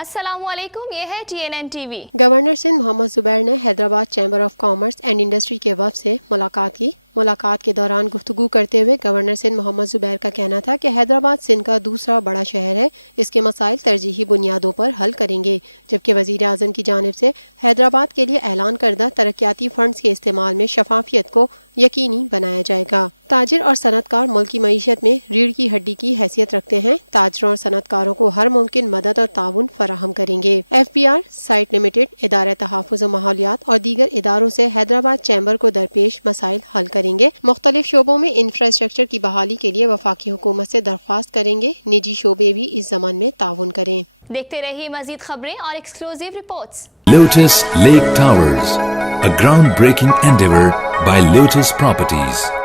السلام علیکم، یہ ہے TNN TV۔ گورنر سندھ محمد زبیر نے Hyderabad chamber of commerce and industry کے وفد سے ملاقات کی۔ ملاقات کے دوران گفتگو کرتے ہوئے گورنر سندھ محمد زبیر کا کہنا تھا کہ حیدرآباد سندھ کا دوسرا بڑا شہر ہے، اس کے مسائل ترجیحی بنیادوں پر حل کریں گے، جبکہ وزیر اعظم کی جانب سے حیدرآباد کے لیے اعلان کردہ ترقیاتی فنڈز کے استعمال میں شفافیت کو یقینی بنایا جائے گا۔ تاجر اور صنعت کار ملک کی معیشت میں ریڑھ کی ہڈی کی حیثیت رکھتے ہیں۔ تاجروں اور صنعت کاروں کو ہر ممکن مدد اور تعاون فراہم کریں گے۔ FBR سائٹ لمیٹڈ، ادارہ تحفظ و ماحولیات اور دیگر اداروں سے حیدرآباد چیمبر کو درپیش مسائل حل کریں گے۔ مختلف شعبوں میں انفراسٹرکچر کی بحالی کے لیے وفاقی حکومت سے درخواست کریں گے۔ نجی شعبے بھی اس ضمن میں تعاون کریں۔ دیکھتے رہیے مزید خبریں اور exclusive reports. Lotus Lake Towers, a groundbreaking endeavor by Lotus Properties.